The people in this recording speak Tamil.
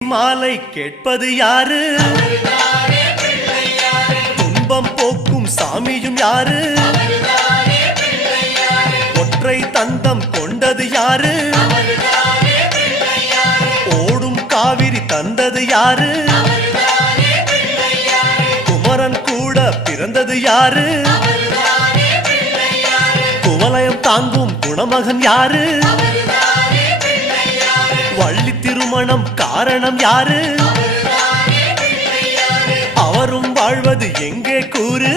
மாலை கேட்பது யாரு? துன்பம் போக்கும் சாமியும் யாரு? ஒற்றை தந்தம் கொண்டது யாரு? ஓடும் காவிரி தந்தது யாரு? குமரன் கூட பிறந்தது யாரு? குவலயம் தாங்கும் குணமகன் யாரு? வள்ளி திருமணம் காரணம் யாரு? அவரும் வாழ்வது எங்கே கூறு?